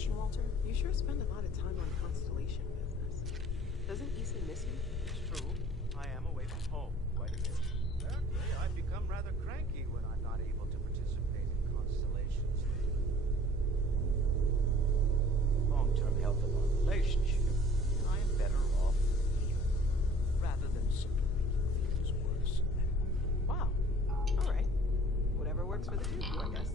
question, Walter? You sure spend a lot of time on constellation business. Doesn't Issa miss you? It's true. I am away from home quite a bit. Apparently, I've become rather cranky when I'm not able to participate in constellations. Long-term health of our relationship, and I am better off here, rather than simply making things worse. Wow. All right. Whatever works for the two of you, I guess.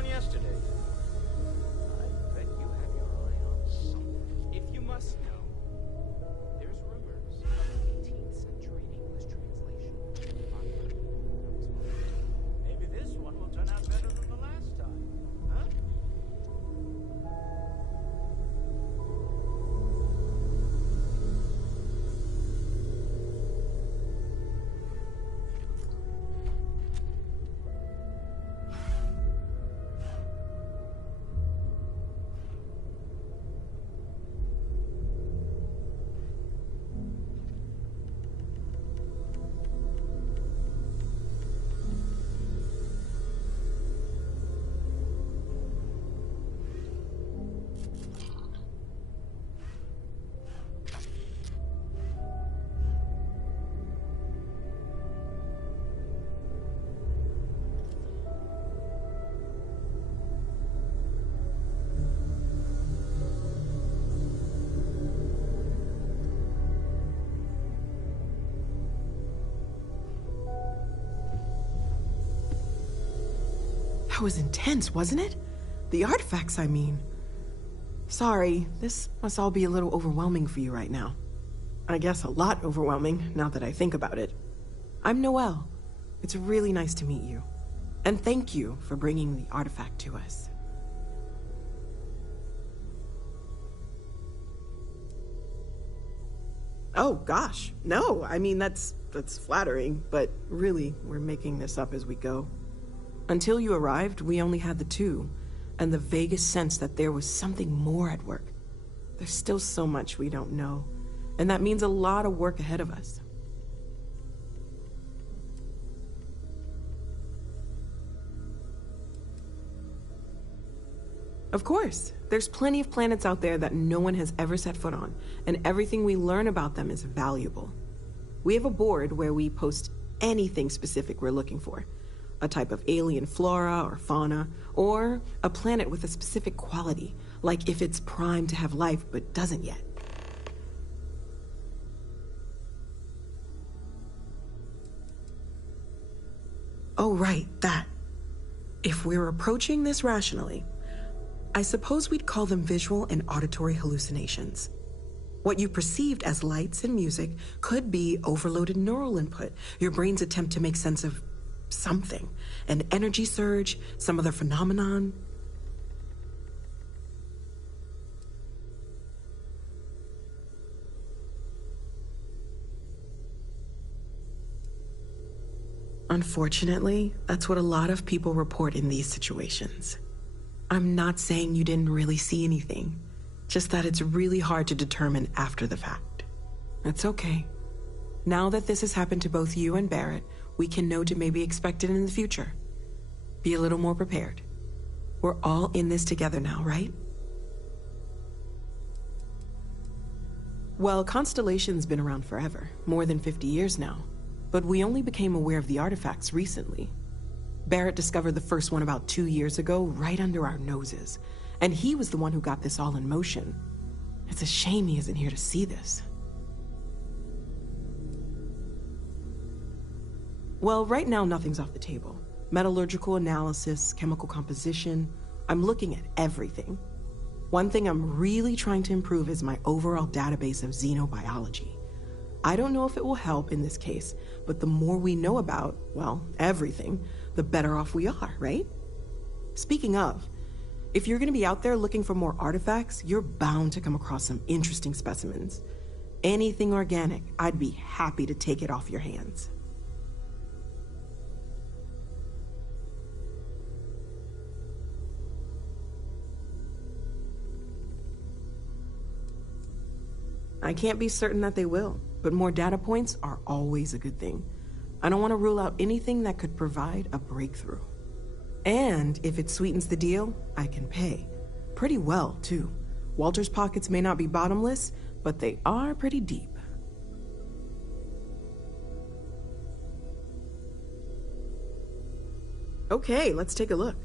Yesterday. I bet you have your eye on something. If you must know, there's rumors of an 18th century English translation. Maybe this one will turn out better than the last time, huh? That was intense, wasn't it? The artifacts, I mean. Sorry, this must all be a little overwhelming for you right now. I guess a lot overwhelming, now that I think about it. I'm Noelle. It's really nice to meet you. And thank you for bringing the artifact to us. Oh, gosh. No, I mean, that's flattering, but really, we're making this up as we go. Until you arrived, we only had the two, and the vaguest sense that there was something more at work. There's still so much we don't know, and that means a lot of work ahead of us. Of course, there's plenty of planets out there that no one has ever set foot on, and everything we learn about them is valuable. We have a board where we post anything specific we're looking for. A type of alien flora or fauna, or a planet with a specific quality, like if it's primed to have life but doesn't yet. Oh, right, that. If we're approaching this rationally, I suppose we'd call them visual and auditory hallucinations. What you perceived as lights and music could be overloaded neural input, your brain's attempt to make sense of something, an energy surge, some other phenomenon. Unfortunately, that's what a lot of people report in these situations. I'm not saying you didn't really see anything, just that it's really hard to determine after the fact. It's okay. Now that this has happened to both you and Barrett, we can know to maybe expect it in the future. Be a little more prepared. We're all in this together now, right? Well, Constellation's been around forever, more than 50 years now. But we only became aware of the artifacts recently. Barrett discovered the first one about 2 years ago, right under our noses. And he was the one who got this all in motion. It's a shame he isn't here to see this. Well, right now nothing's off the table. Metallurgical analysis, chemical composition. I'm looking at everything. One thing I'm really trying to improve is my overall database of xenobiology. I don't know if it will help in this case, but the more we know about, well, everything, the better off we are, right? Speaking of, if you're gonna be out there looking for more artifacts, you're bound to come across some interesting specimens. Anything organic, I'd be happy to take it off your hands. I can't be certain that they will, but more data points are always a good thing. I don't want to rule out anything that could provide a breakthrough. And if it sweetens the deal, I can pay. Pretty well, too. Walter's pockets may not be bottomless, but they are pretty deep. Okay, let's take a look.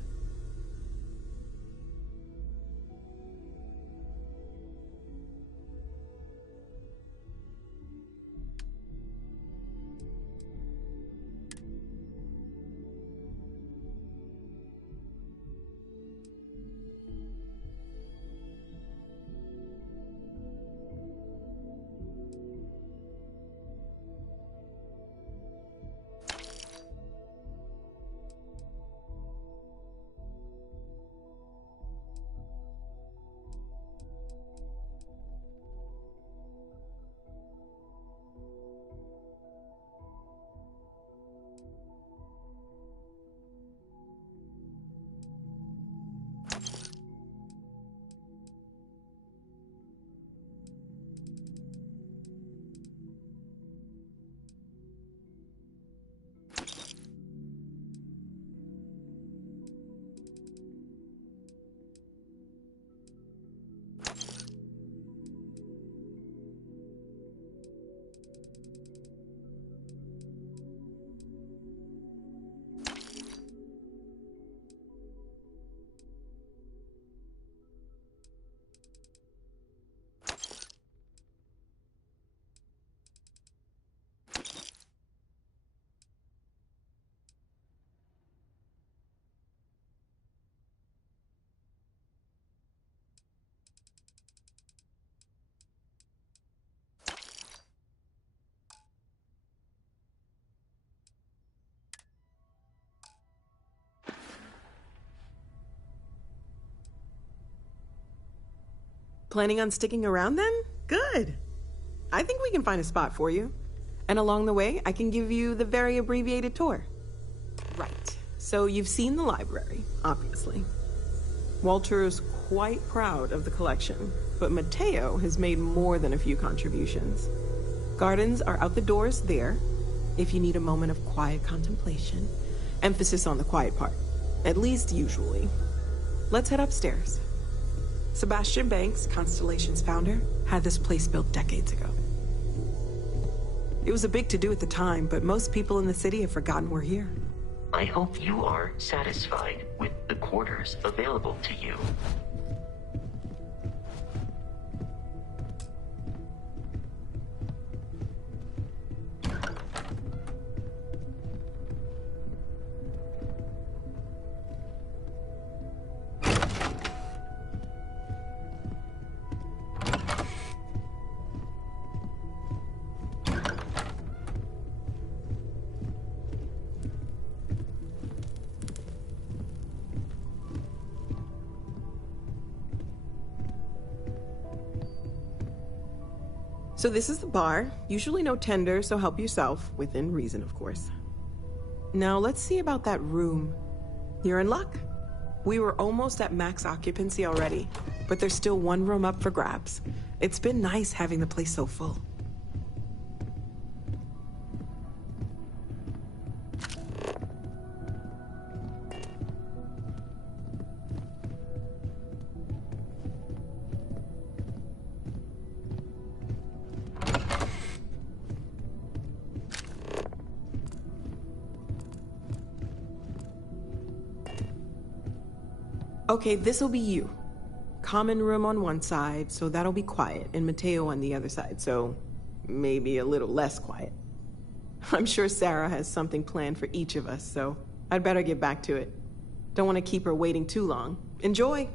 Planning on sticking around then? Good. I think we can find a spot for you. And along the way, I can give you the very abbreviated tour. Right. So you've seen the library, obviously. Walter is quite proud of the collection, but Mateo has made more than a few contributions. Gardens are out the doors there, if you need a moment of quiet contemplation. Emphasis on the quiet part, at least usually. Let's head upstairs. Sebastian Banks, Constellation's founder, had this place built decades ago. It was a big to-do at the time, but most people in the city have forgotten we're here. I hope you are satisfied with the quarters available to you. So this is the bar. Usually no tender, so help yourself, within reason, of course. Now let's see about that room. You're in luck. We were almost at max occupancy already, but there's still one room up for grabs. It's been nice having the place so full. Okay, this'll be you. Common room on one side, so that'll be quiet, and Mateo on the other side, so maybe a little less quiet. I'm sure Sarah has something planned for each of us, so I'd better get back to it. Don't want to keep her waiting too long. Enjoy!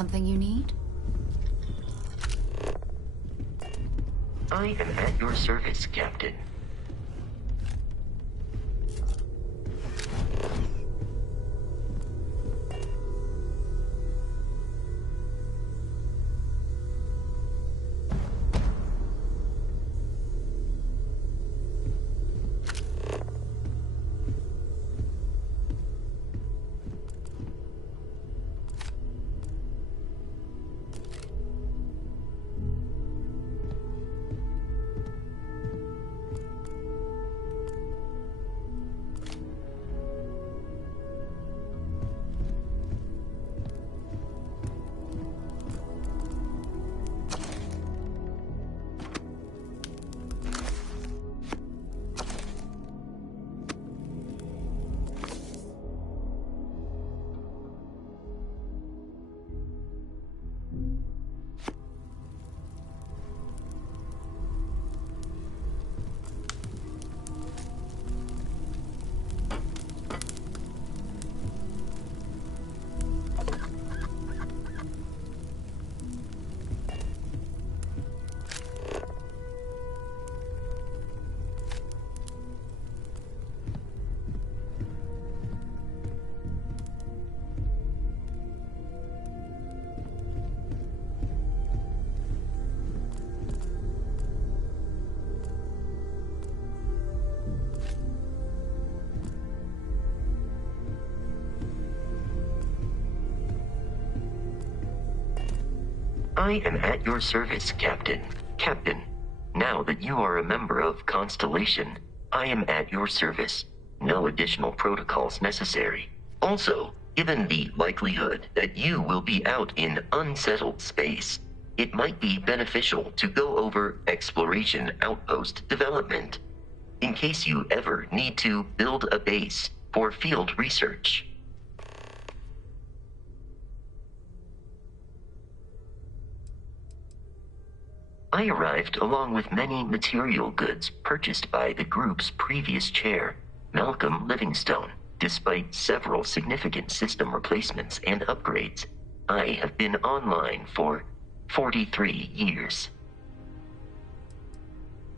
something you need? I am at your service, Captain. I am at your service, Captain. Captain, now that you are a member of Constellation, I am at your service. No additional protocols necessary. Also, given the likelihood that you will be out in unsettled space, it might be beneficial to go over exploration outpost development, in case you ever need to build a base for field research. I arrived along with many material goods purchased by the group's previous chair, Malcolm Livingstone. Despite several significant system replacements and upgrades, I have been online for 43 years.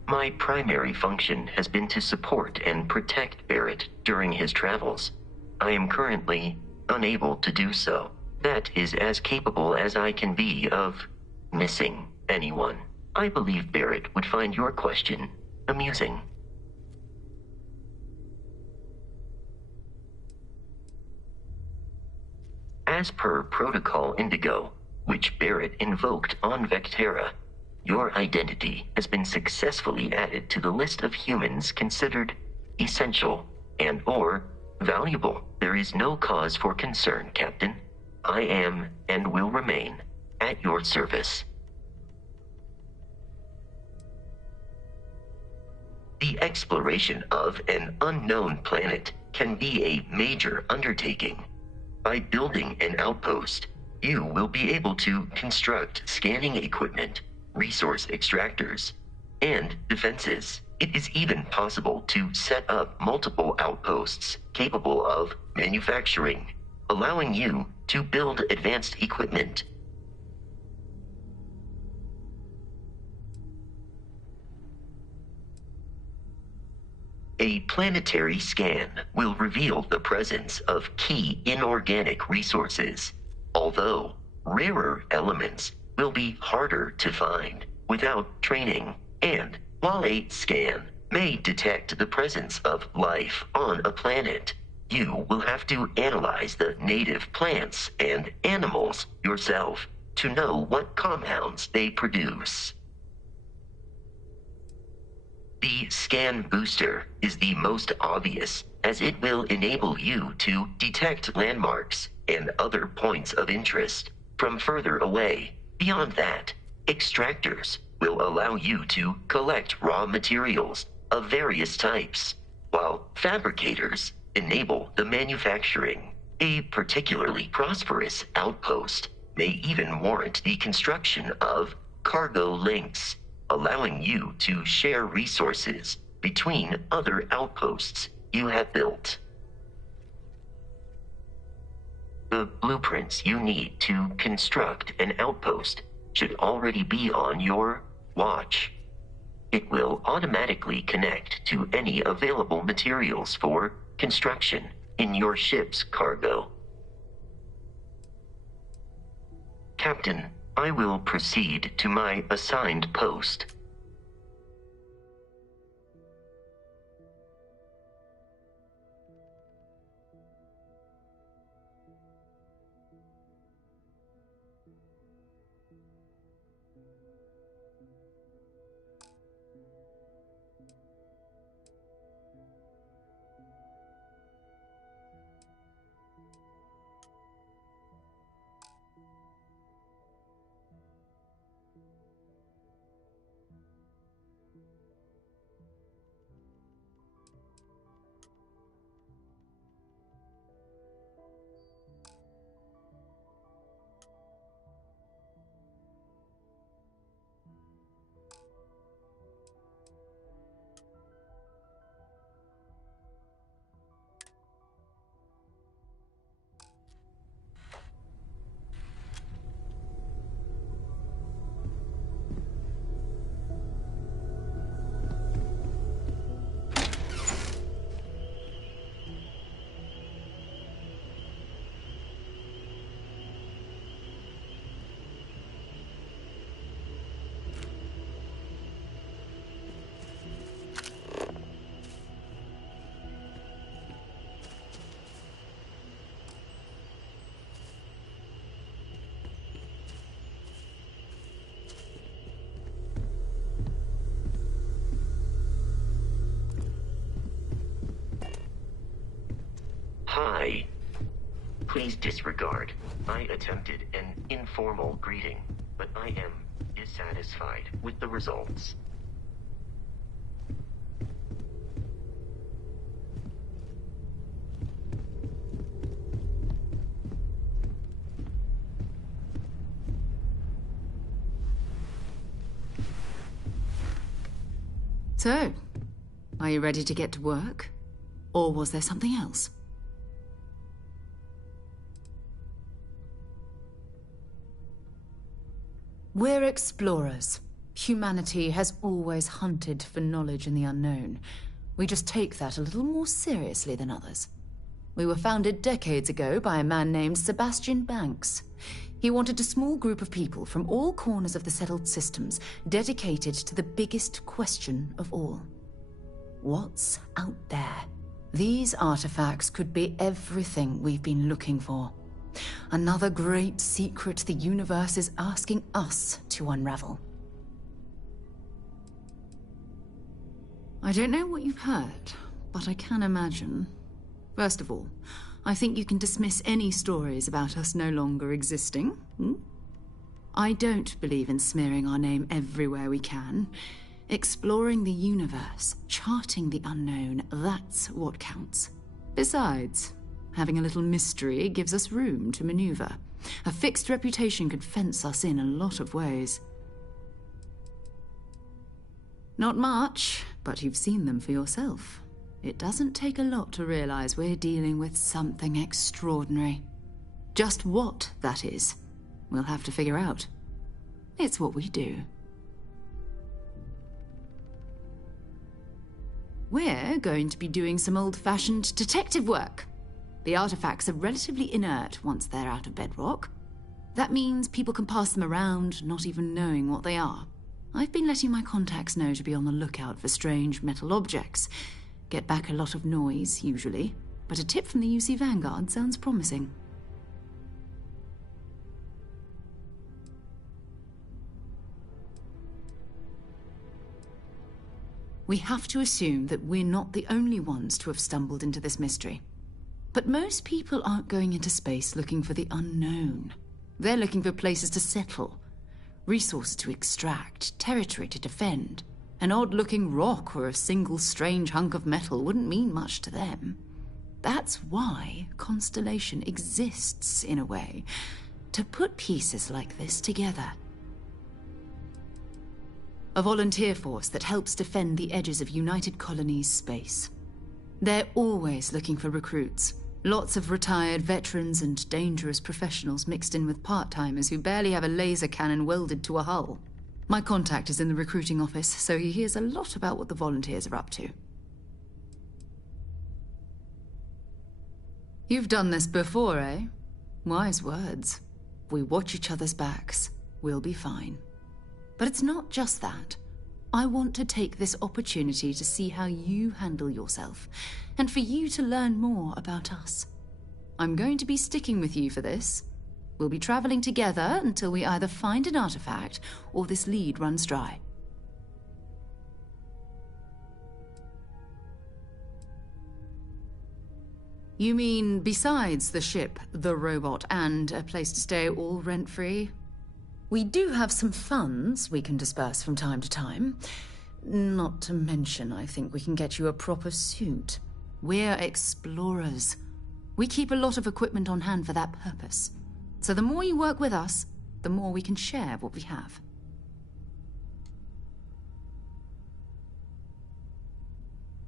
My primary function has been to support and protect Barrett during his travels. I am currently unable to do so. That is as capable as I can be of missing anyone. I believe Barrett would find your question amusing. As per Protocol Indigo, which Barrett invoked on Vectera, your identity has been successfully added to the list of humans considered essential and/or valuable. There is no cause for concern, Captain. I am and will remain at your service. The exploration of an unknown planet can be a major undertaking. By building an outpost, you will be able to construct scanning equipment, resource extractors, and defenses. It is even possible to set up multiple outposts capable of manufacturing, allowing you to build advanced equipment. A planetary scan will reveal the presence of key inorganic resources, although rarer elements will be harder to find without training. And while a scan may detect the presence of life on a planet, you will have to analyze the native plants and animals yourself to know what compounds they produce. The scan booster is the most obvious, as it will enable you to detect landmarks and other points of interest from further away. Beyond that, extractors will allow you to collect raw materials of various types, while fabricators enable the manufacturing. A particularly prosperous outpost may even warrant the construction of cargo links, allowing you to share resources between other outposts you have built. The blueprints you need to construct an outpost should already be on your watch. It will automatically connect to any available materials for construction in your ship's cargo. Captain, I will proceed to my assigned post. Hi. Please disregard. I attempted an informal greeting, but I am dissatisfied with the results. So, are you ready to get to work? Or was there something else? We're explorers. Humanity has always hunted for knowledge in the unknown. We just take that a little more seriously than others. We were founded decades ago by a man named Sebastian Banks. He wanted a small group of people from all corners of the settled systems dedicated to the biggest question of all. What's out there? These artifacts could be everything we've been looking for. Another great secret the universe is asking us to unravel. I don't know what you've heard, but I can imagine. First of all, I think you can dismiss any stories about us no longer existing. I don't believe in smearing our name everywhere we can. Exploring the universe, charting the unknown, that's what counts. Besides, having a little mystery gives us room to maneuver. A fixed reputation could fence us in a lot of ways. Not much, but you've seen them for yourself. It doesn't take a lot to realize we're dealing with something extraordinary. Just what that is, we'll have to figure out. It's what we do. We're going to be doing some old-fashioned detective work. The artifacts are relatively inert once they're out of bedrock. That means people can pass them around, not even knowing what they are. I've been letting my contacts know to be on the lookout for strange metal objects. Get back a lot of noise, usually, but a tip from the UC Vanguard sounds promising. We have to assume that we're not the only ones to have stumbled into this mystery. But most people aren't going into space looking for the unknown. They're looking for places to settle, resources to extract, territory to defend. An odd-looking rock or a single strange hunk of metal wouldn't mean much to them. That's why Constellation exists, in a way, to put pieces like this together. A volunteer force that helps defend the edges of United Colonies space. They're always looking for recruits. Lots of retired veterans and dangerous professionals mixed in with part-timers who barely have a laser cannon welded to a hull. My contact is in the recruiting office, so he hears a lot about what the volunteers are up to. You've done this before, eh? Wise words. We watch each other's backs. We'll be fine. But it's not just that. I want to take this opportunity to see how you handle yourself, and for you to learn more about us. I'm going to be sticking with you for this. We'll be traveling together until we either find an artifact or this lead runs dry. You mean besides the ship, the robot, and a place to stay all rent-free? We do have some funds we can disperse from time to time. Not to mention, I think we can get you a proper suit. We're explorers. We keep a lot of equipment on hand for that purpose. So the more you work with us, the more we can share what we have.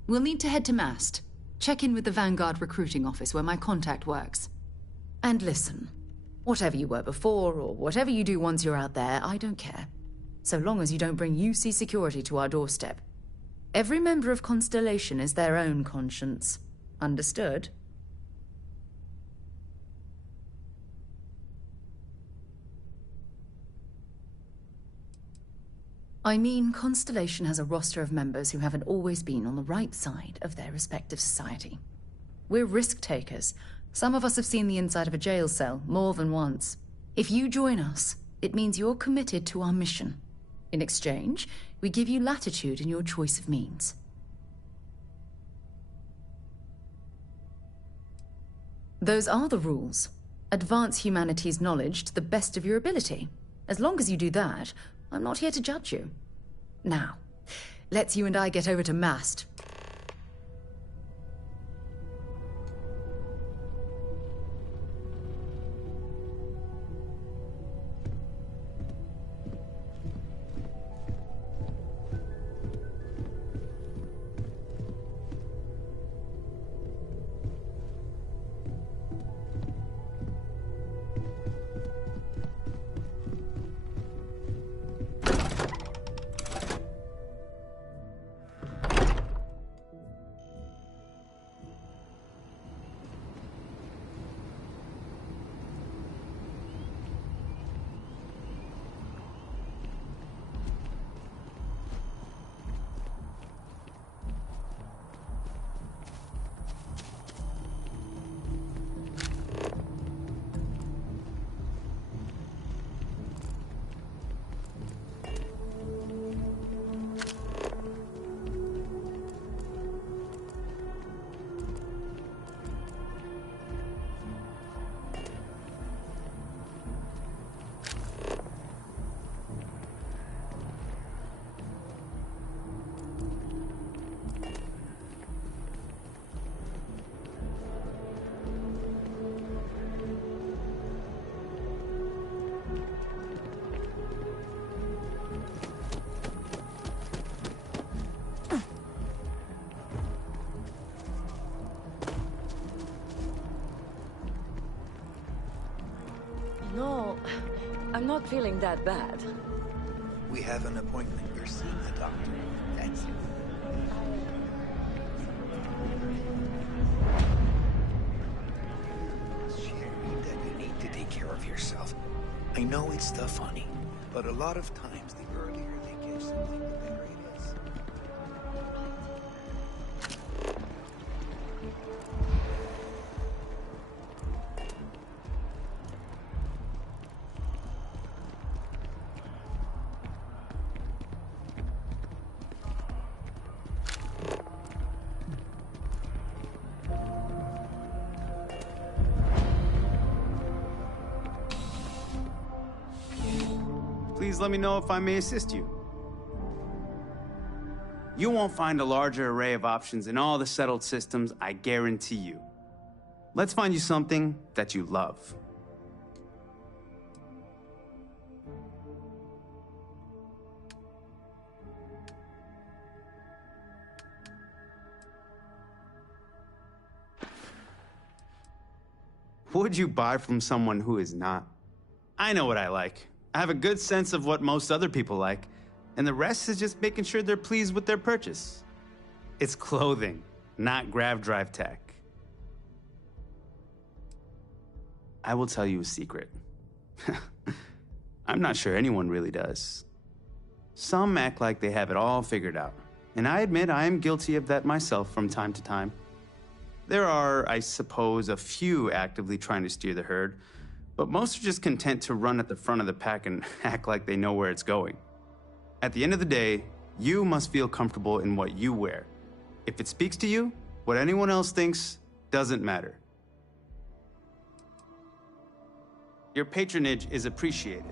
We'll need to head to Mast. Check in with the Vanguard recruiting office where my contact works. And listen, whatever you were before, or whatever you do once you're out there, I don't care. So long as you don't bring UC security to our doorstep. Every member of Constellation is their own conscience. Understood? I mean, Constellation has a roster of members who haven't always been on the right side of their respective society. We're risk takers. Some of us have seen the inside of a jail cell more than once. If you join us, it means you're committed to our mission. In exchange, we give you latitude in your choice of means. Those are the rules. Advance humanity's knowledge to the best of your ability. As long as you do that, I'm not here to judge you. Now, let's you and I get over to Mast. No, I'm not feeling that bad. We have an appointment. You're seeing the doctor. That's it. Sherry, that you need to take care of yourself. I know it's the funny, but a lot of times the earlier they catch something, the better it is. Please let me know if I may assist you. You won't find a larger array of options in all the settled systems, I guarantee you. Let's find you something that you love. would you buy from someone who is not? I know what I like. I have a good sense of what most other people like, and the rest is just making sure they're pleased with their purchase. It's clothing, not grav drive tech. I will tell you a secret. I'm not sure anyone really does. Some act like they have it all figured out, and I admit I am guilty of that myself from time to time. There are, I suppose, a few actively trying to steer the herd, but most are just content to run at the front of the pack and act like they know where it's going. At the end of the day, you must feel comfortable in what you wear. If it speaks to you, what anyone else thinks doesn't matter. Your patronage is appreciated.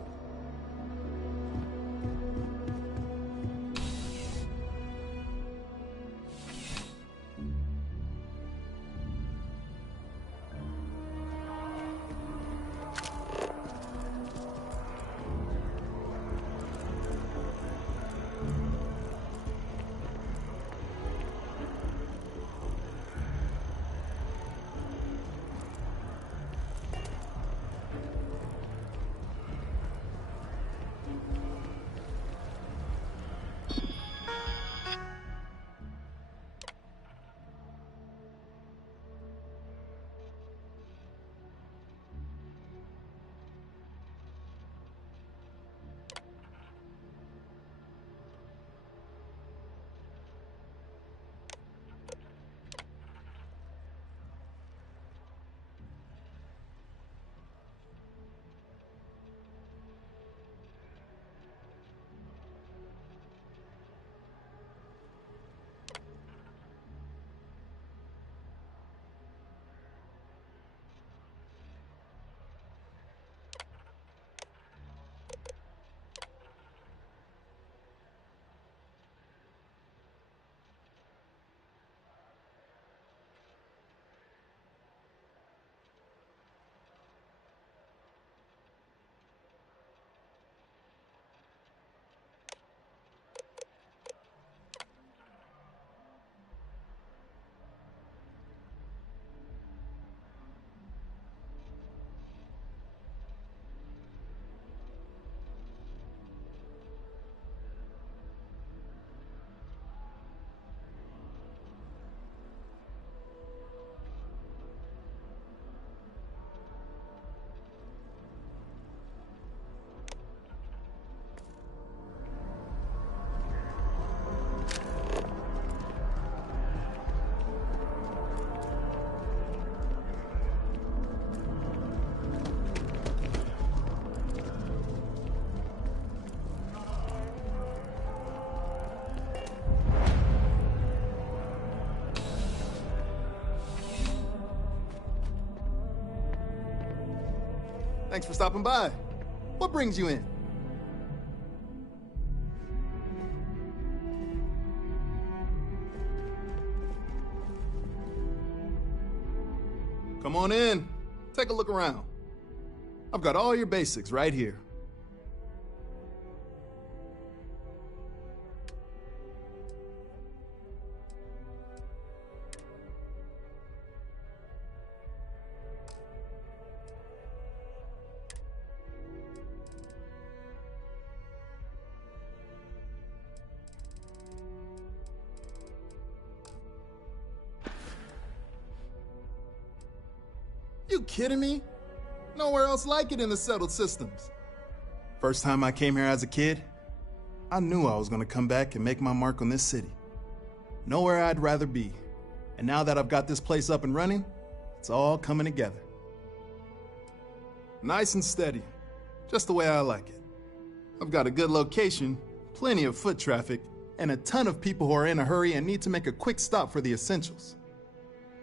Thanks for stopping by. What brings you in? Come on in. Take a look around. I've got all your basics right here. You kidding me? Nowhere else like it in the settled systems. First time I came here as a kid, I knew I was gonna come back and make my mark on this city. Nowhere I'd rather be. And now that I've got this place up and running, it's all coming together. Nice and steady, just the way I like it. I've got a good location, plenty of foot traffic, and a ton of people who are in a hurry and need to make a quick stop for the essentials.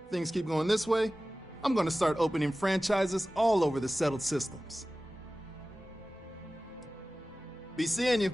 Things keep going this way, I'm going to start opening franchises all over the settled systems. Be seeing you.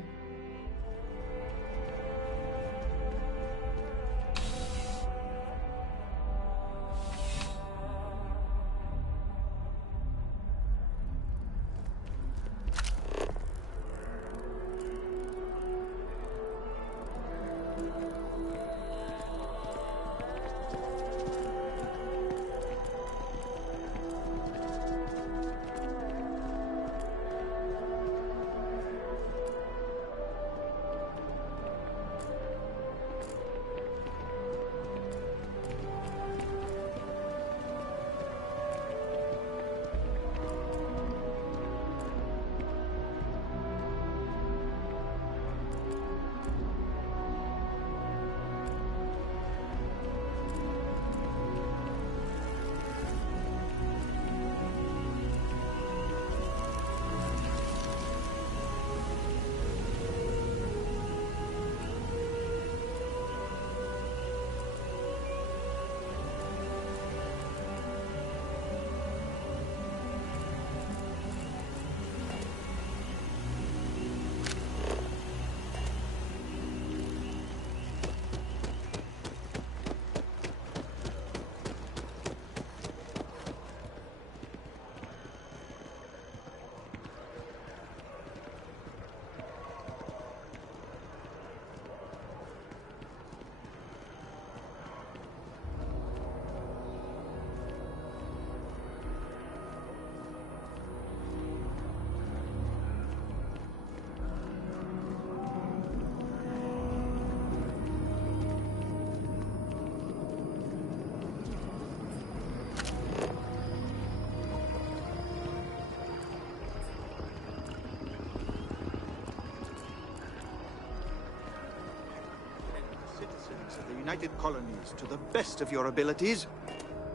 United Colonies to the best of your abilities,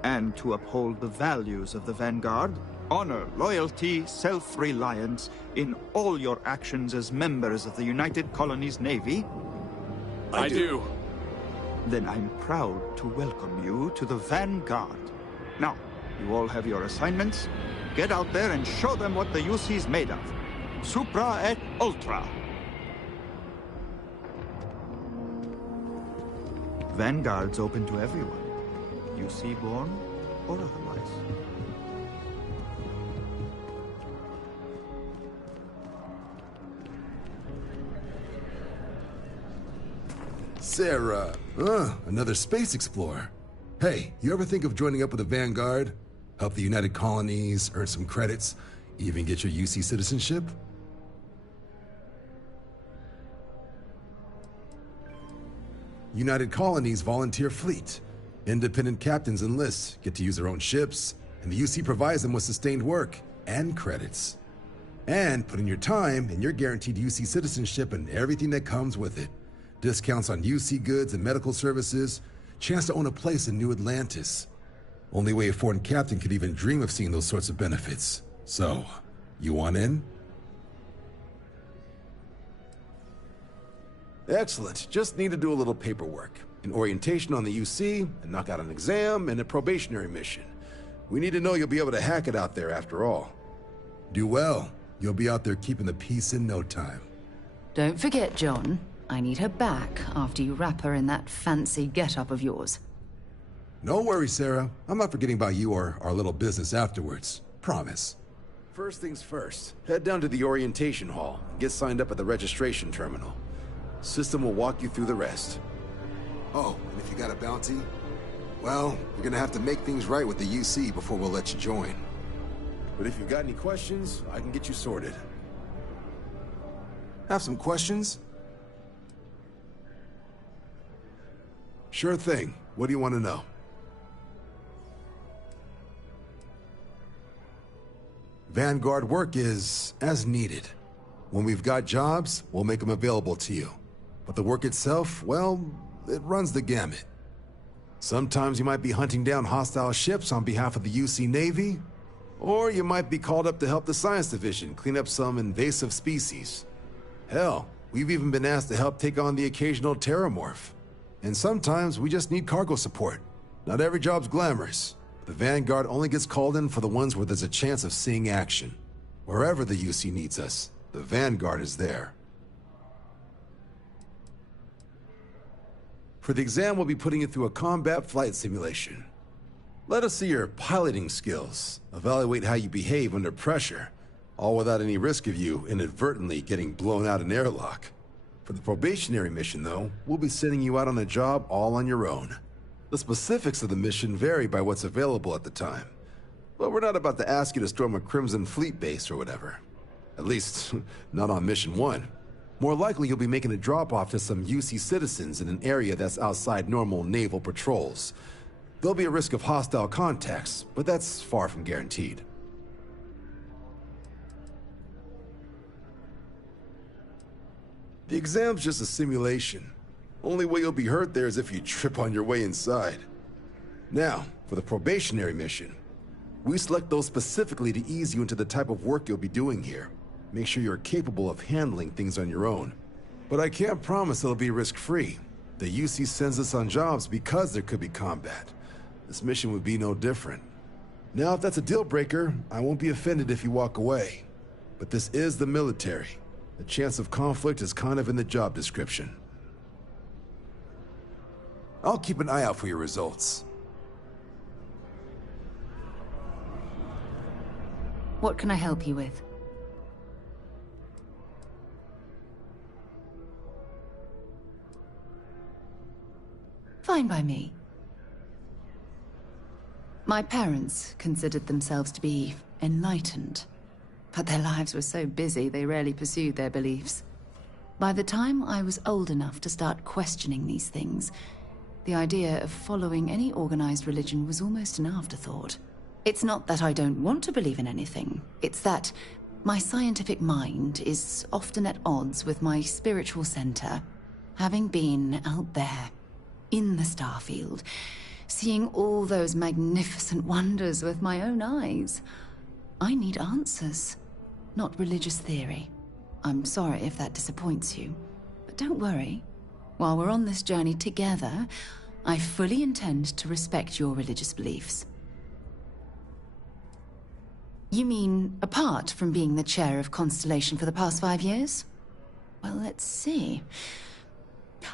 and to uphold the values of the Vanguard, honor, loyalty, self-reliance in all your actions as members of the United Colonies Navy? I do. Then I'm proud to welcome you to the Vanguard. Now, you all have your assignments. Get out there and show them what the UC's made of. Supra et Ultra. Vanguard's open to everyone. UC born or otherwise. Sarah, another space explorer. Hey, you ever think of joining up with the Vanguard? Help the United Colonies, earn some credits, even get your UC citizenship? United Colonies volunteer fleet. Independent captains enlist, get to use their own ships, and the UC provides them with sustained work and credits. And put in your time, and you're guaranteed UC citizenship and everything that comes with it. Discounts on UC goods and medical services, chance to own a place in New Atlantis. Only way a foreign captain could even dream of seeing those sorts of benefits. So, you want in? Excellent. Just need to do a little paperwork. An orientation on the UC, and knock out an exam, and a probationary mission. We need to know you'll be able to hack it out there after all. Do well. You'll be out there keeping the peace in no time. Don't forget, John. I need her back after you wrap her in that fancy get-up of yours. No worries, Sarah. I'm not forgetting about you or our little business afterwards. Promise. First things first, head down to the orientation hall and get signed up at the registration terminal. System will walk you through the rest. Oh, and if you got a bounty, well, you're gonna have to make things right with the UC before we'll let you join. But if you've got any questions, I can get you sorted. Have some questions? Sure thing. What do you want to know? Vanguard work is as needed. When we've got jobs, we'll make them available to you. But the work itself, well, it runs the gamut. Sometimes you might be hunting down hostile ships on behalf of the UC Navy, or you might be called up to help the Science Division clean up some invasive species. Hell, we've even been asked to help take on the occasional terramorph. And sometimes we just need cargo support. Not every job's glamorous. The Vanguard only gets called in for the ones where there's a chance of seeing action. Wherever the UC needs us, the Vanguard is there. For the exam, we'll be putting you through a combat flight simulation. Let us see your piloting skills, evaluate how you behave under pressure, all without any risk of you inadvertently getting blown out an airlock. For the probationary mission, though, we'll be sending you out on a job all on your own. The specifics of the mission vary by what's available at the time. But we're not about to ask you to storm a Crimson Fleet base or whatever. At least, not on Mission 1. More likely, you'll be making a drop-off to some UC citizens in an area that's outside normal naval patrols. There'll be a risk of hostile contacts, but that's far from guaranteed. The exam's just a simulation. Only way you'll be hurt there is if you trip on your way inside. Now, for the probationary mission, we select those specifically to ease you into the type of work you'll be doing here. Make sure you're capable of handling things on your own. But I can't promise it'll be risk-free. The UC sends us on jobs because there could be combat. This mission would be no different. Now, if that's a deal breaker, I won't be offended if you walk away. But this is the military. The chance of conflict is kind of in the job description. I'll keep an eye out for your results. What can I help you with? Fine by me. My parents considered themselves to be enlightened, but their lives were so busy they rarely pursued their beliefs. By the time I was old enough to start questioning these things, the idea of following any organized religion was almost an afterthought. It's not that I don't want to believe in anything, it's that my scientific mind is often at odds with my spiritual center, having been out there. in the Starfield, seeing all those magnificent wonders with my own eyes. I need answers, not religious theory. I'm sorry if that disappoints you, but don't worry. While we're on this journey together, I fully intend to respect your religious beliefs. You mean apart from being the chair of Constellation for the past 5 years? Well, let's see.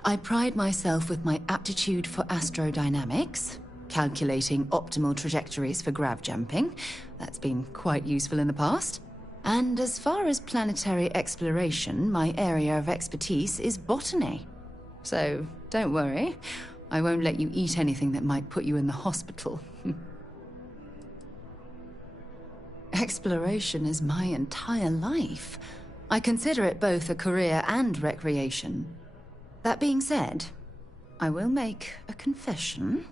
I pride myself with my aptitude for astrodynamics, calculating optimal trajectories for grav jumping. That's been quite useful in the past. And as far as planetary exploration, my area of expertise is botany. So don't worry, I won't let you eat anything that might put you in the hospital. Exploration is my entire life. I consider it both a career and recreation. That being said, I will make a confession,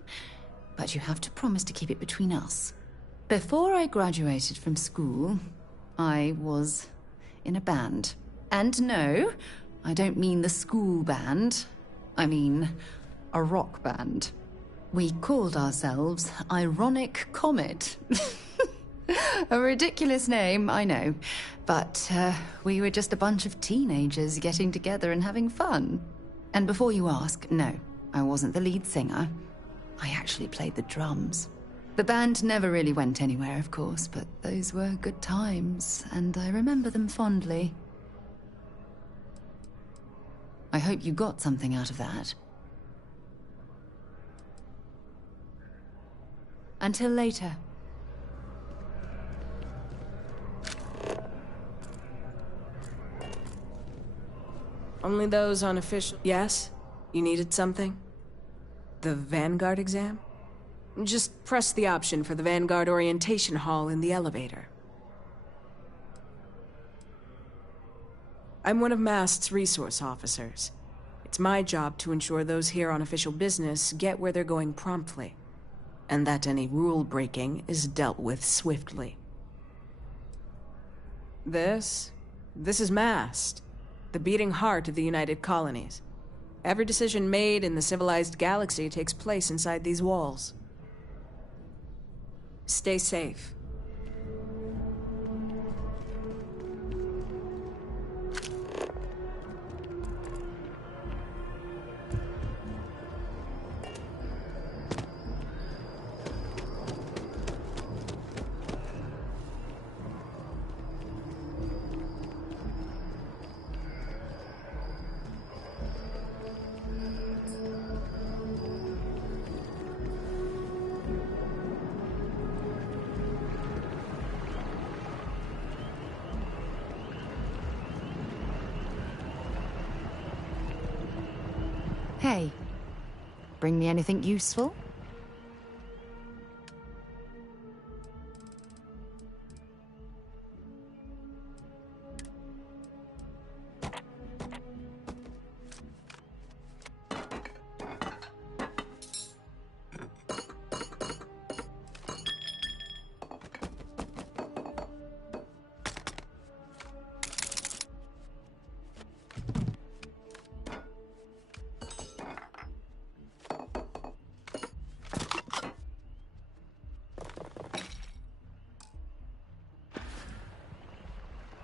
but you have to promise to keep it between us. Before I graduated from school, I was in a band. And no, I don't mean the school band. I mean a rock band. We called ourselves Ironic Comet. A ridiculous name, I know. But we were just a bunch of teenagers getting together and having fun. And before you ask, no, I wasn't the lead singer. I actually played the drums. The band never really went anywhere, of course, but those were good times, and I remember them fondly. I hope you got something out of that. Until later. Only those on official... Yes? You needed something? The Vanguard exam? Just press the option for the Vanguard Orientation Hall in the elevator. I'm one of MAST's resource officers. It's my job to ensure those here on official business get where they're going promptly, and that any rule breaking is dealt with swiftly. This is MAST, the beating heart of the United Colonies. Every decision made in the civilized galaxy takes place inside these walls. Stay safe. Hey, bring me anything useful?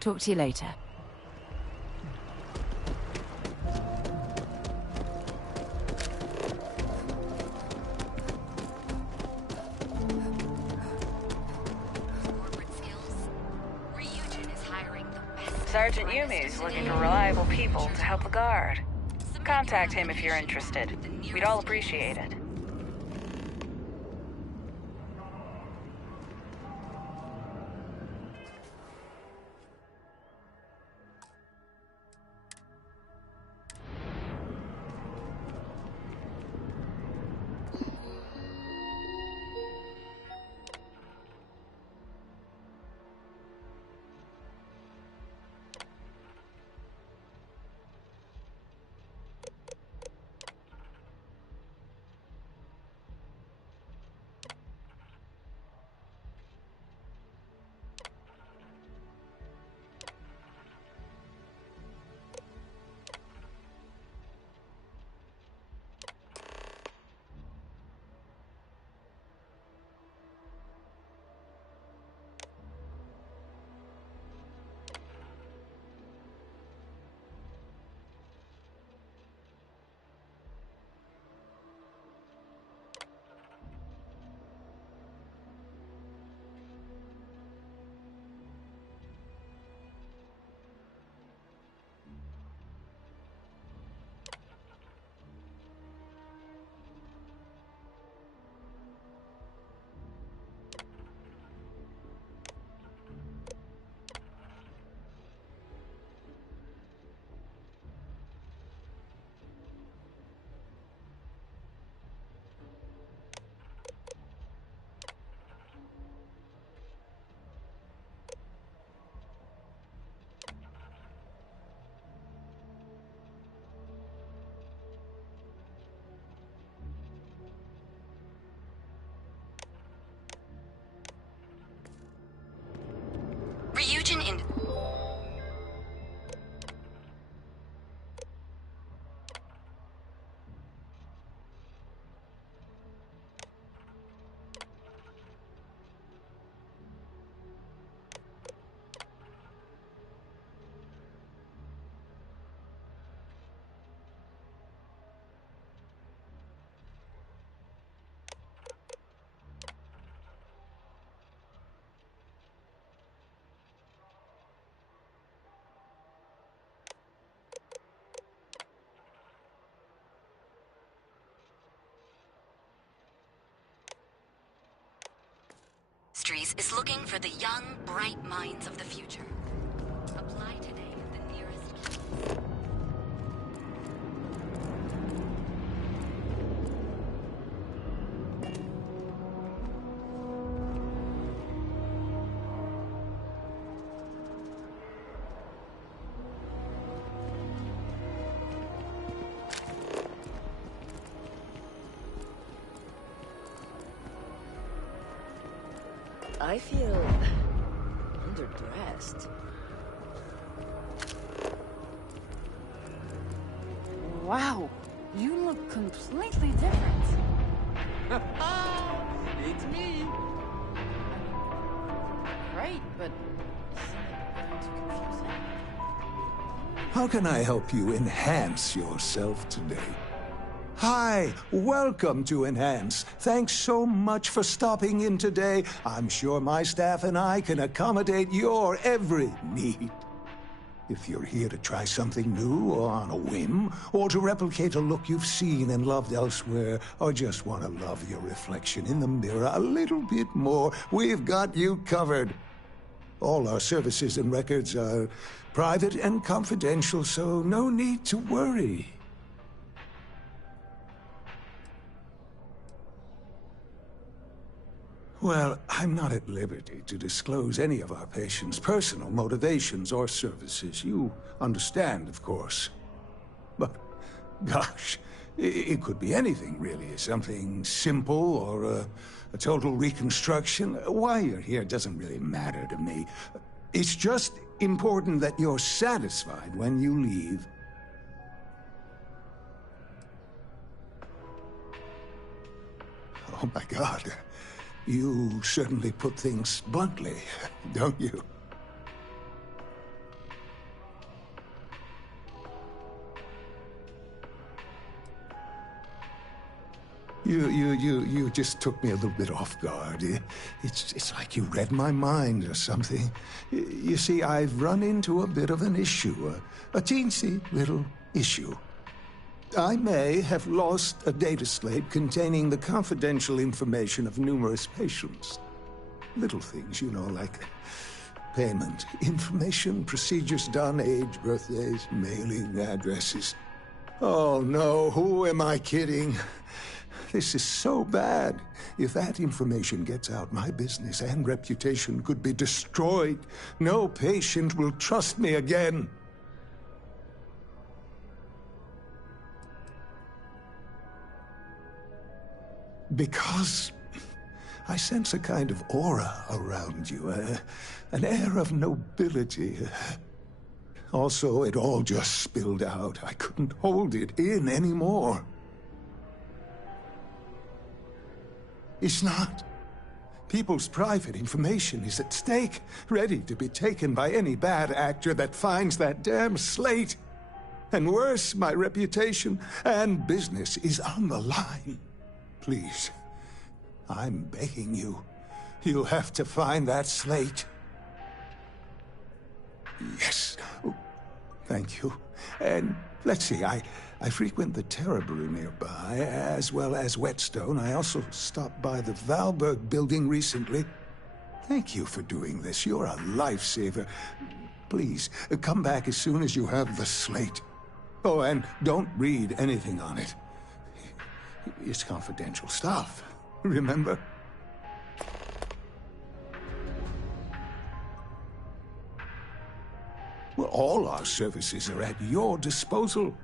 Talk to you later. Sergeant Yumi is looking for reliable people to help the Guard. Contact him if you're interested. We'd all appreciate it. Enterprise is looking for the young, bright minds of the future. Apply today at the nearest key. I feel underdressed. Wow, you look completely different. It's me. Great, but isn't it going too confusing? How can I help you enhance yourself today? Hi, welcome to Enhance. Thanks so much for stopping in today. I'm sure my staff and I can accommodate your every need. If you're here to try something new or on a whim, or to replicate a look you've seen and loved elsewhere, or just want to love your reflection in the mirror a little bit more, we've got you covered. All our services and records are private and confidential, so no need to worry. Well, I'm not at liberty to disclose any of our patients' personal motivations or services. You understand, of course. But, gosh, it could be anything, really. Something simple or a total reconstruction. Why you're here doesn't really matter to me. It's just important that you're satisfied when you leave. Oh, my God. You certainly put things bluntly, don't you? You just took me a little bit off guard. It's like you read my mind or something. You see, I've run into a bit of an issue, a teensy little issue. I may have lost a data slate containing the confidential information of numerous patients. Little things, you know, like payment, information, procedures done, age, birthdays, mailing addresses. Oh no, who am I kidding? This is so bad. If that information gets out, my business and reputation could be destroyed. No patient will trust me again. Because I sense a kind of aura around you, an air of nobility. Also, it all just spilled out. I couldn't hold it in anymore. It's not. People's private information is at stake, ready to be taken by any bad actor that finds that damn slate. And worse, my reputation and business is on the line. Please, I'm begging you. You'll have to find that slate. Yes. Oh, thank you. And let's see, I frequent the Terror Brew nearby, as well as Whetstone. I also stopped by the Valberg building recently. Thank you for doing this. You're a lifesaver. Please, come back as soon as you have the slate. Oh, and don't read anything on it. It's confidential stuff, remember? Well, all our services are at your disposal.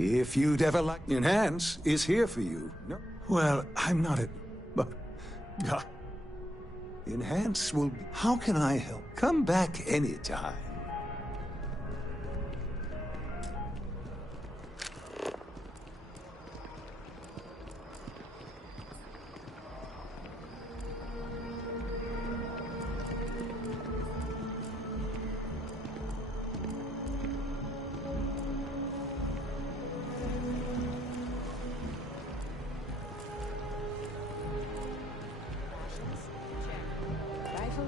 If you'd ever like, Enhance is here for you. No? Well, I'm not at... But... Enhance will... How can I help? Come back anytime. Full.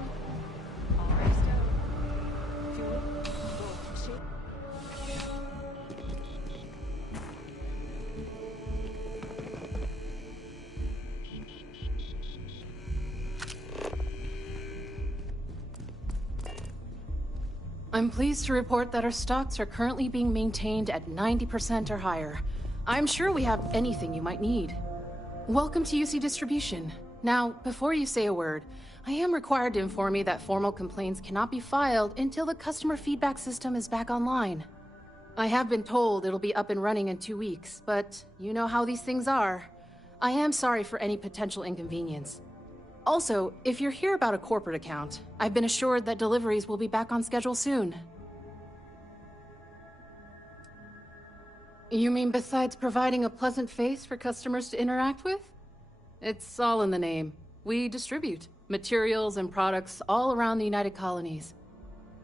Already stowed. Fuel. Go. Ship. I'm pleased to report that our stocks are currently being maintained at 90% or higher. I'm sure we have anything you might need. Welcome to UC Distribution. Now, before you say a word, I am required to inform you that formal complaints cannot be filed until the customer feedback system is back online. I have been told it'll be up and running in 2 weeks, but you know how these things are. I am sorry for any potential inconvenience. Also, if you're here about a corporate account, I've been assured that deliveries will be back on schedule soon. You mean besides providing a pleasant face for customers to interact with? It's all in the name. We distribute materials and products all around the United Colonies.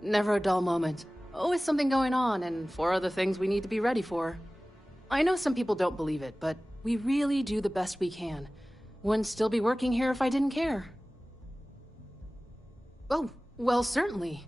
Never a dull moment. Always something going on, and 4 other things we need to be ready for. I know some people don't believe it, but we really do the best we can. Wouldn't still be working here if I didn't care. Oh, well, certainly.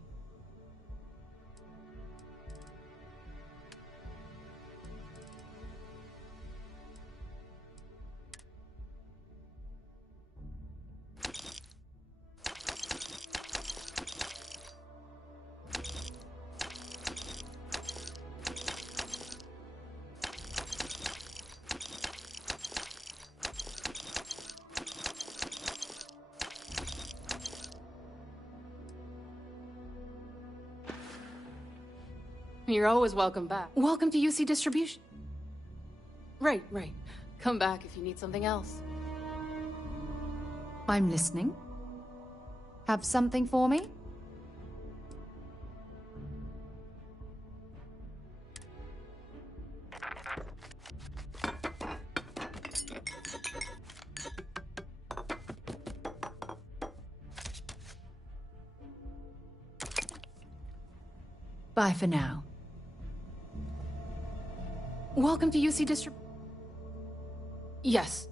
You're always welcome back. Welcome to UC Distribution. Right. Come back if you need something else. I'm listening. Have something for me? Bye for now. Welcome to UC Distrib... Yes,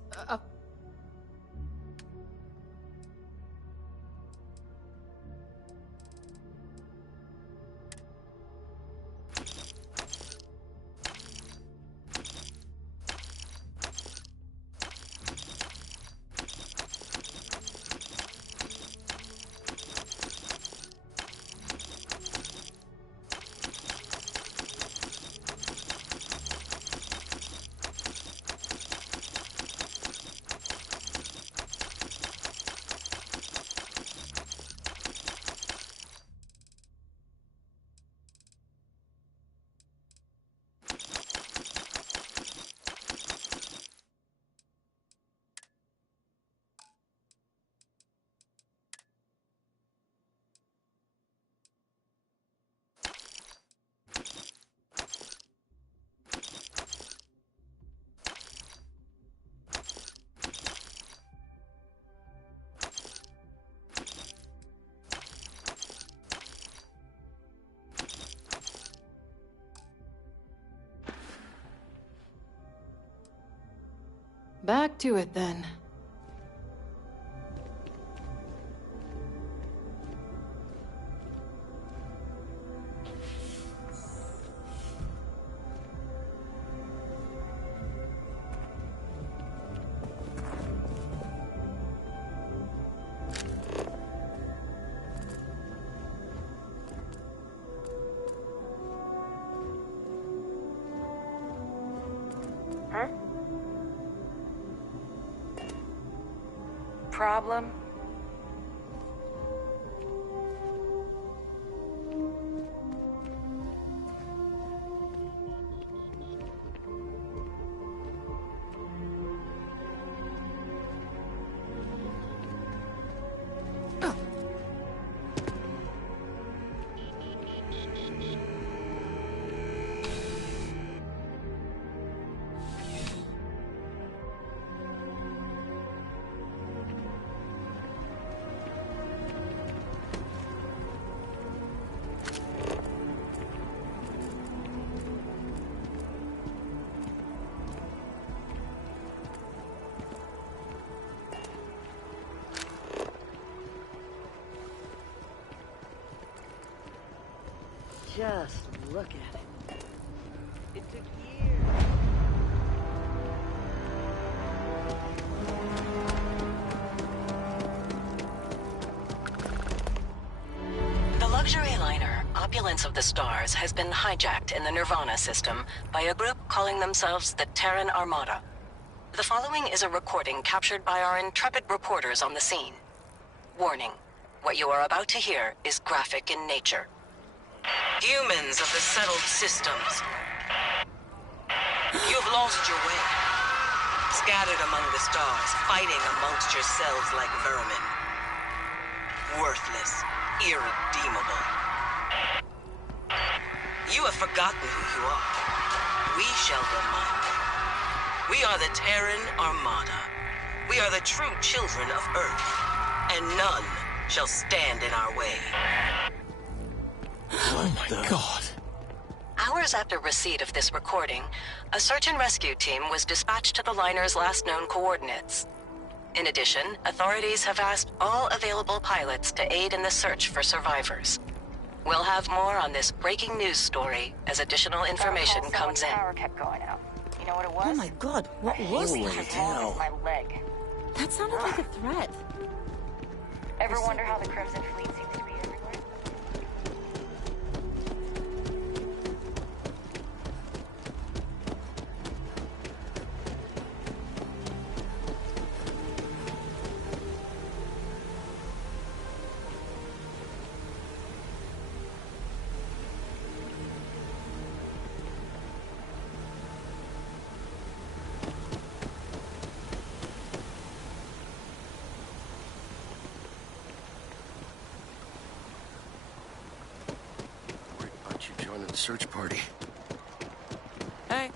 back to it then. Huh? Problem? Just look at it. It took years. The luxury liner, Opulence of the Stars, has been hijacked in the Nirvana system by a group calling themselves the Terran Armada. The following is a recording captured by our intrepid reporters on the scene. Warning, what you are about to hear is graphic in nature. Humans of the settled systems, you've lost your way. Scattered among the stars, fighting amongst yourselves like vermin. Worthless, irredeemable. You have forgotten who you are. We shall remind you. We are the Terran Armada. We are the true children of Earth, and none shall stand in our way. Oh my God. Hours after receipt of this recording, a search and rescue team was dispatched to the liner's last known coordinates. In addition, authorities have asked all available pilots to aid in the search for survivors. We'll have more on this breaking news story as additional information comes in. Power kept going out. You know what it was? Oh my God, what was Holy that? hell. My leg. That sounded like a threat. Ever wonder how the Crimson Fleet seems to be everywhere? Search party. Hey.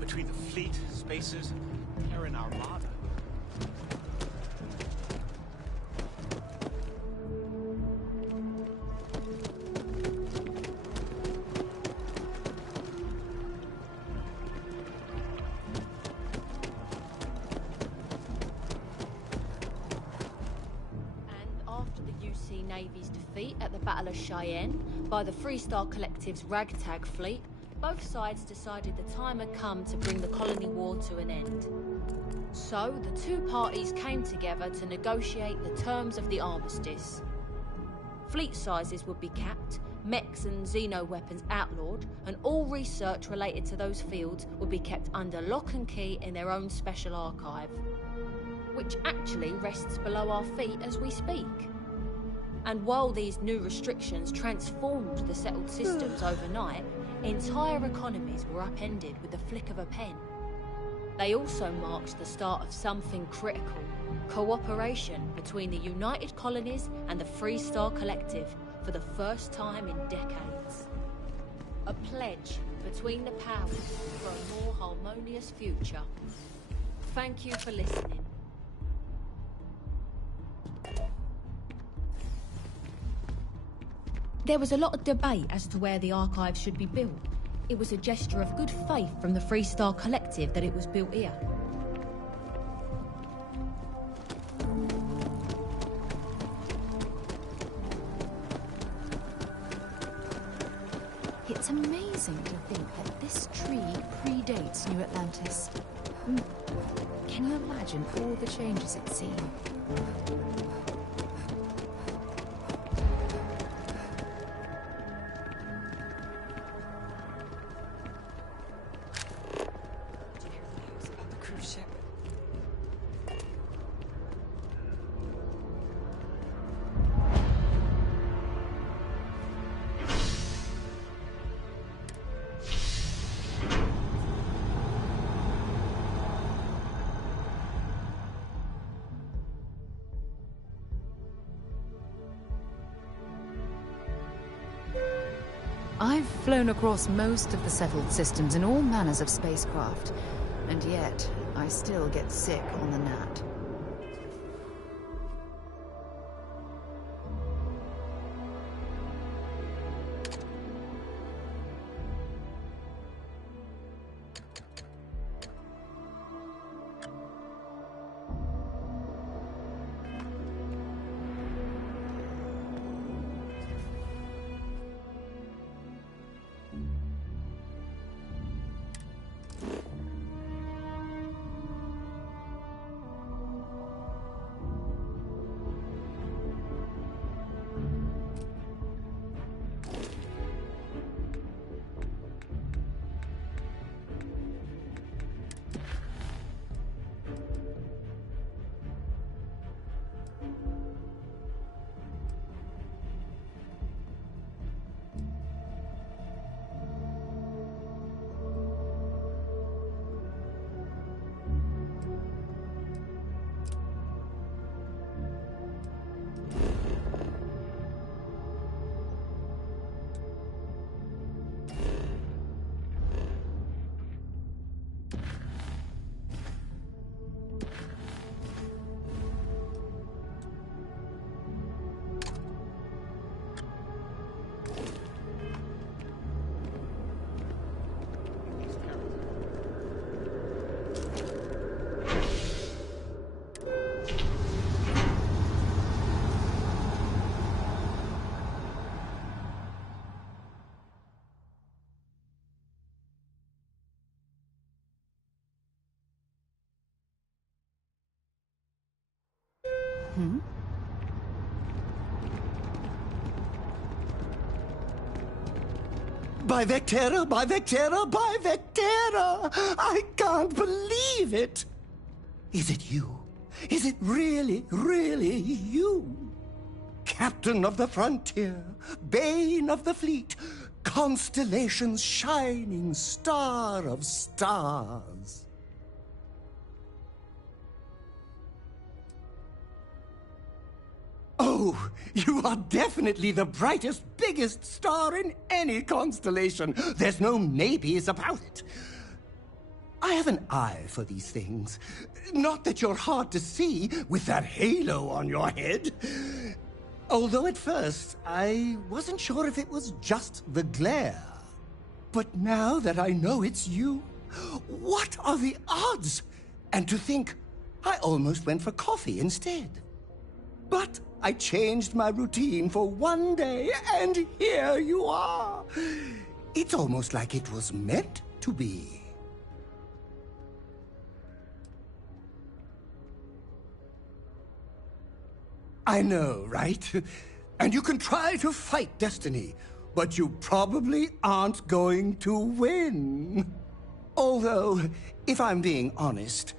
Between the fleet, spacers, and Terran Armada. After the UC Navy's defeat at the Battle of Cheyenne by the Freestar Collective's ragtag fleet, both sides decided the time had come to bring the colony war to an end. So, the two parties came together to negotiate the terms of the armistice. Fleet sizes would be capped, mechs and xeno-weapons outlawed, and all research related to those fields would be kept under lock and key in their own special archive, which actually rests below our feet as we speak. And while these new restrictions transformed the settled systems overnight, entire economies were upended with the flick of a pen. They also marked the start of something critical: cooperation between the United Colonies and the Freestar Collective for the first time in decades. A pledge between the powers for a more harmonious future. Thank you for listening. There was a lot of debate as to where the archive should be built. It was a gesture of good faith from the Freestar Collective that it was built here. It's amazing to think that this tree predates New Atlantis. Can you imagine all the changes it's seen? I've flown across most of the settled systems in all manners of spacecraft, and yet I still get sick on the gnat. Hmm? By Vectera, by Vectera, by Vectera! I can't believe it! Is it you? Is it really, really you? Captain of the frontier, bane of the fleet, constellation's shining star of stars. Oh, you are definitely the brightest, biggest star in any constellation. There's no maybes about it. I have an eye for these things. Not that you're hard to see with that halo on your head. Although at first, I wasn't sure if it was just the glare. But now that I know it's you, what are the odds? And to think, I almost went for coffee instead. But I changed my routine for one day, and here you are. It's almost like it was meant to be. I know, right? And you can try to fight destiny, but you probably aren't going to win. Although, if I'm being honest,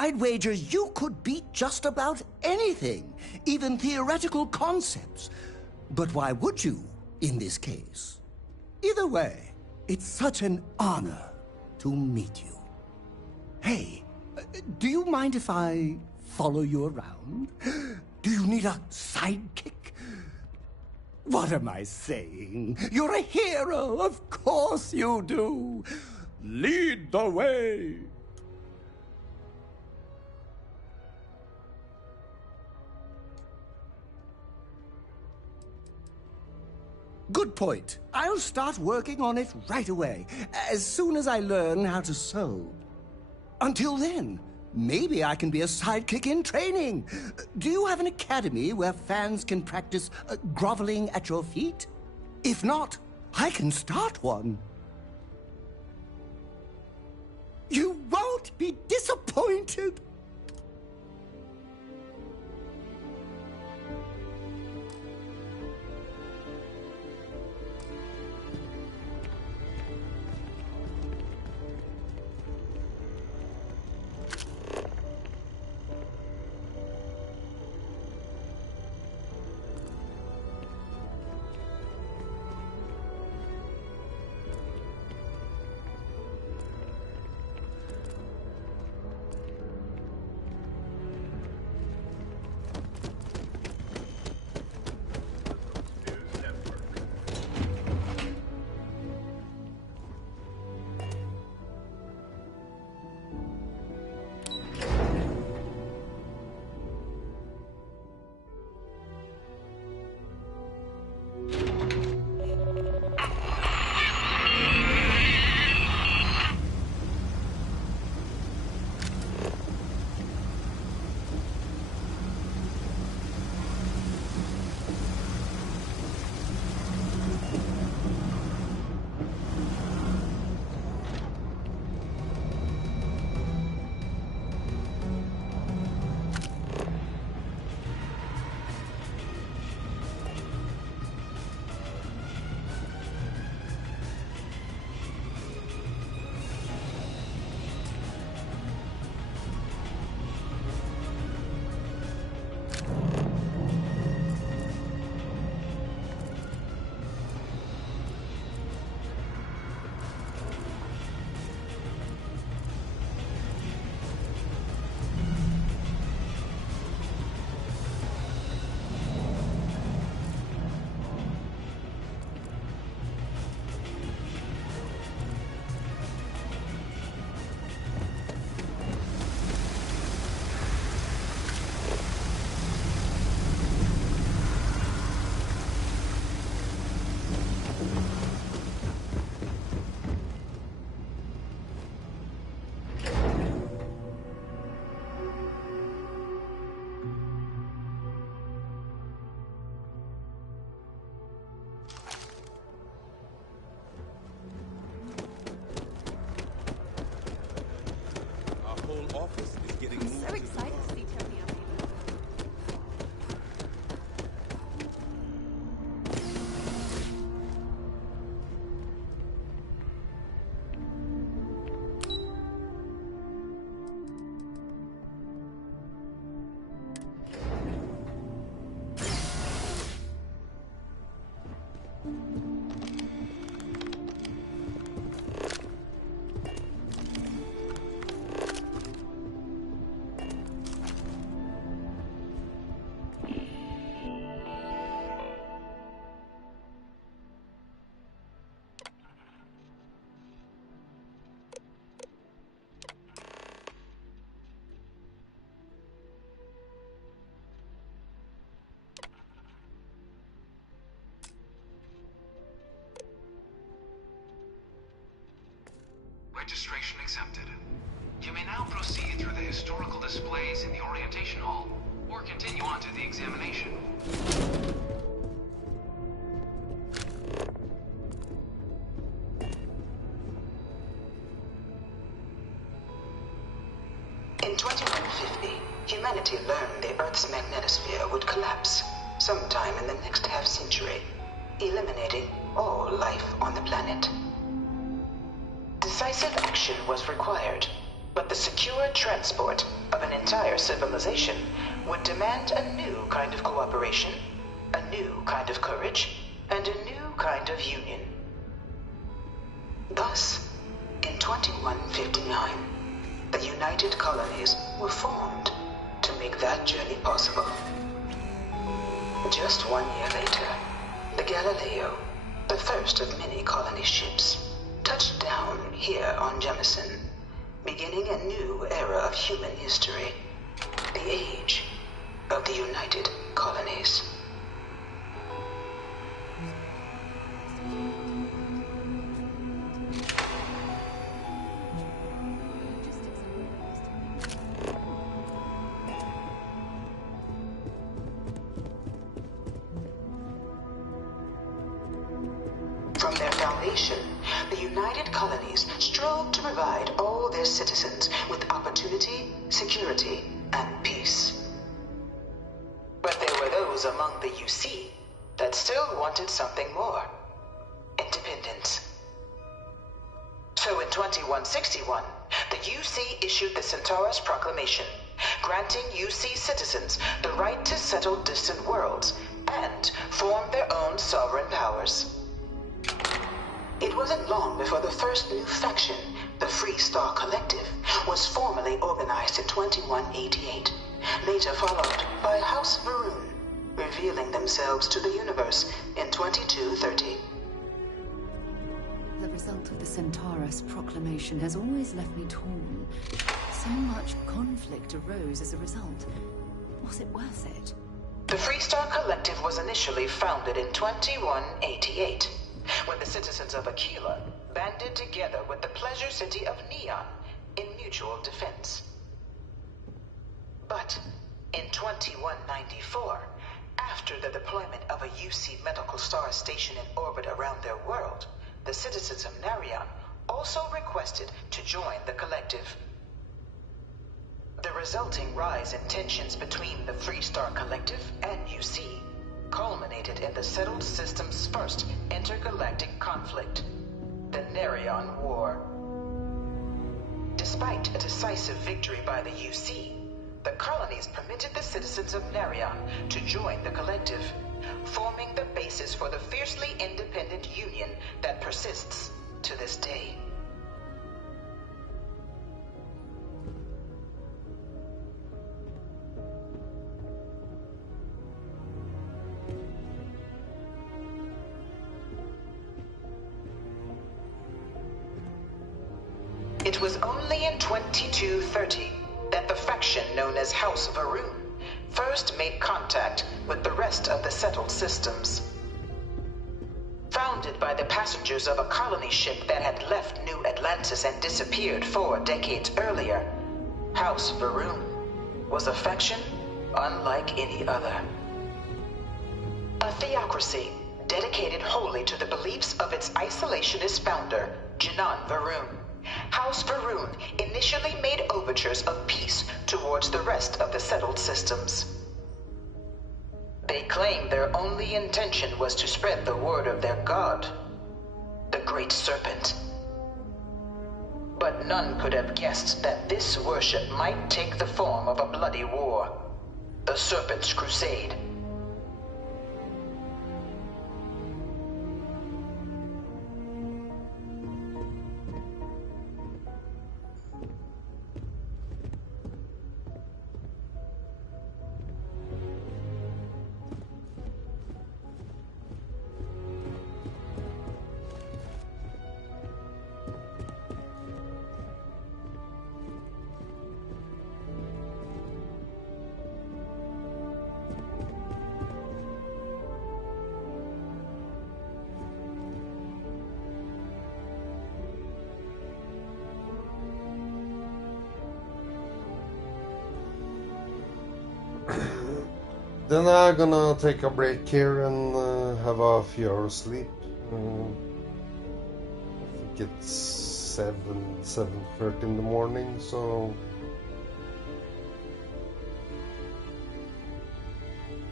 I'd wager you could beat just about anything, even theoretical concepts. But why would you, in this case? Either way, it's such an honor to meet you. Hey, do you mind if I follow you around? Do you need a sidekick? What am I saying? You're a hero, of course you do. Lead the way. Good point. I'll start working on it right away, as soon as I learn how to sew. Until then, maybe I can be a sidekick in training. Do you have an academy where fans can practice groveling at your feet? If not, I can start one. You won't be disappointed. Registration accepted. You may now proceed through the historical displays in the orientation hall, or continue on to the examination. In 2150, humanity learned the Earth's magnetosphere would collapse sometime in the next half-century, eliminating all life on the planet. Decisive action was required, but the secure transport of an entire civilization would demand a new kind of cooperation, a new kind of courage, and a new kind of union. Thus, in 2159, the United Colonies were formed to make that journey possible. Just 1 year later, the Galileo, the first of many colony ships, touched down here on Jemison, beginning a new era of human history, the age of the United Colonies. From their foundation, the United Colonies strove to provide all their citizens with opportunity, security, and peace. But there were those among the UC that still wanted something more: independence. So in 2161, the UC issued the Centaurus Proclamation, granting UC citizens the right to settle distant worlds and form their own sovereign powers. It wasn't long before the first new faction, the Free Star Collective, was formally organized in 2188, later followed by House Varun, revealing themselves to the universe in 2230. The result of the Centaurus Proclamation has always left me torn. So much conflict arose as a result. Was it worth it? The Free Star Collective was initially founded in 2188. When the citizens of Aquila banded together with the pleasure city of Neon in mutual defense. But in 2194, after the deployment of a UC medical star station in orbit around their world, the citizens of Narion also requested to join the collective. The resulting rise in tensions between the Free Star Collective and UC culminated in the settled system's first intergalactic conflict, the Narion War. Despite a decisive victory by the UC, the colonies permitted the citizens of Narion to join the collective, forming the basis for the fiercely independent union that persists to this day. It was only in 2230 that the faction known as House Varun first made contact with the rest of the settled systems. Founded by the passengers of a colony ship that had left New Atlantis and disappeared 4 decades earlier, House Varun was a faction unlike any other. A theocracy dedicated wholly to the beliefs of its isolationist founder, Janan Varun. House Varun initially made overtures of peace towards the rest of the settled systems. They claimed their only intention was to spread the word of their god, the Great Serpent. But none could have guessed that this worship might take the form of a bloody war, the Serpent's Crusade. Then I'm gonna take a break here and have a few hours sleep. I think it's 7:30 in the morning, so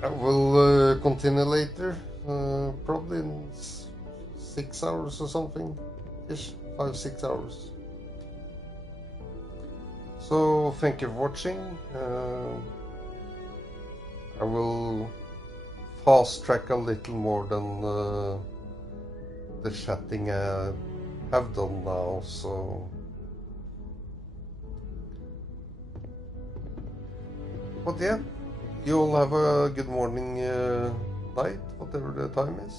I will continue later, probably in 6 hours or something, ish, 5-6 hours. So thank you for watching. I will fast track a little more than the chatting I have done now, so but yeah, you all have a good morning, night, whatever the time is,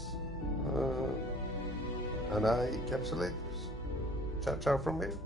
and I catch you later. Ciao ciao from here.